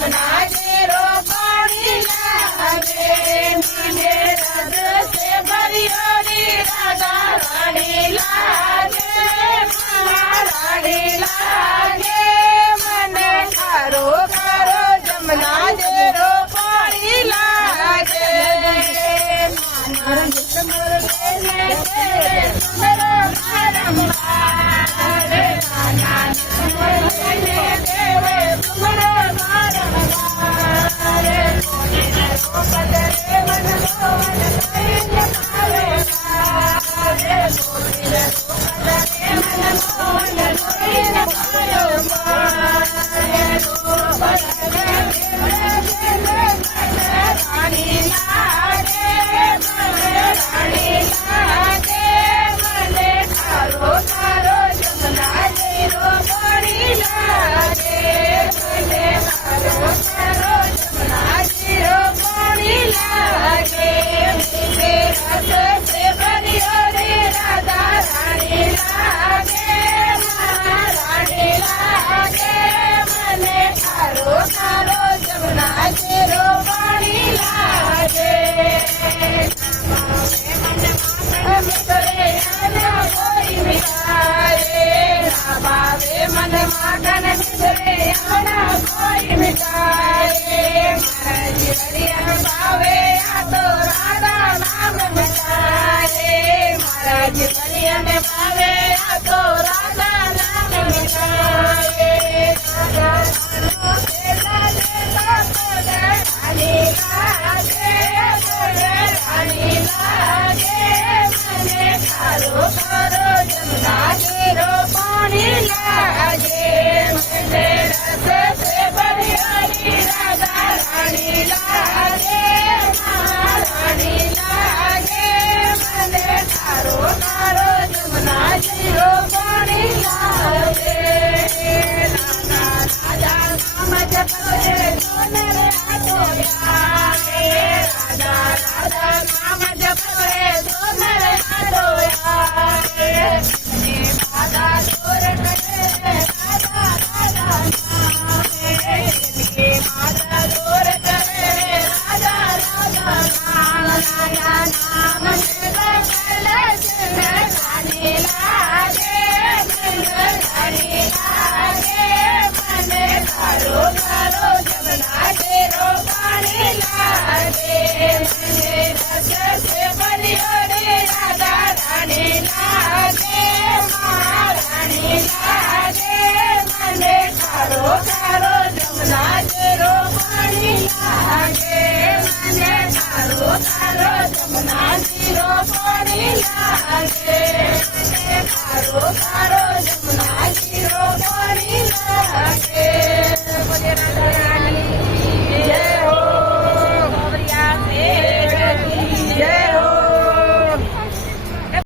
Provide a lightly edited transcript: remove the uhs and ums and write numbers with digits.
Jamuna zero पानी लागे नीले रंग से भरियोरी राधा रानी लागे महारानी लागे मने खारो खारो जमुना जीरो पानी लागे मन मागन मिसरे आना कोई मिटाए महाराज बावे आ तो राधा नाम मिटाए महाराज बलियन बावे आ तो राधा नाम मिटाए रानी लागे रानी लागे मने खारो खारो जमुना जीरो पानी लागे मने रस से भरियोरी राधा रानी लागे महारानी लागे मने खारो खारो जमुना जीरो पानी लागे राधा राधा नाम जपो रे सोनरे हाथो यारे राधा राधा नाम जपो रे सोनरे हाथो यारे राधा दूर करे राधा राधा नामे माता दूर करे राधा राधा नाम रानी लागे रानी लागे मने खारो खारो जमुना जीरो पानी लागे मने रस से भरियोरी राधा रानी लागे महारानी लागे मने खारो खारो जमुना जीरो पानी लागे मने खारो खारो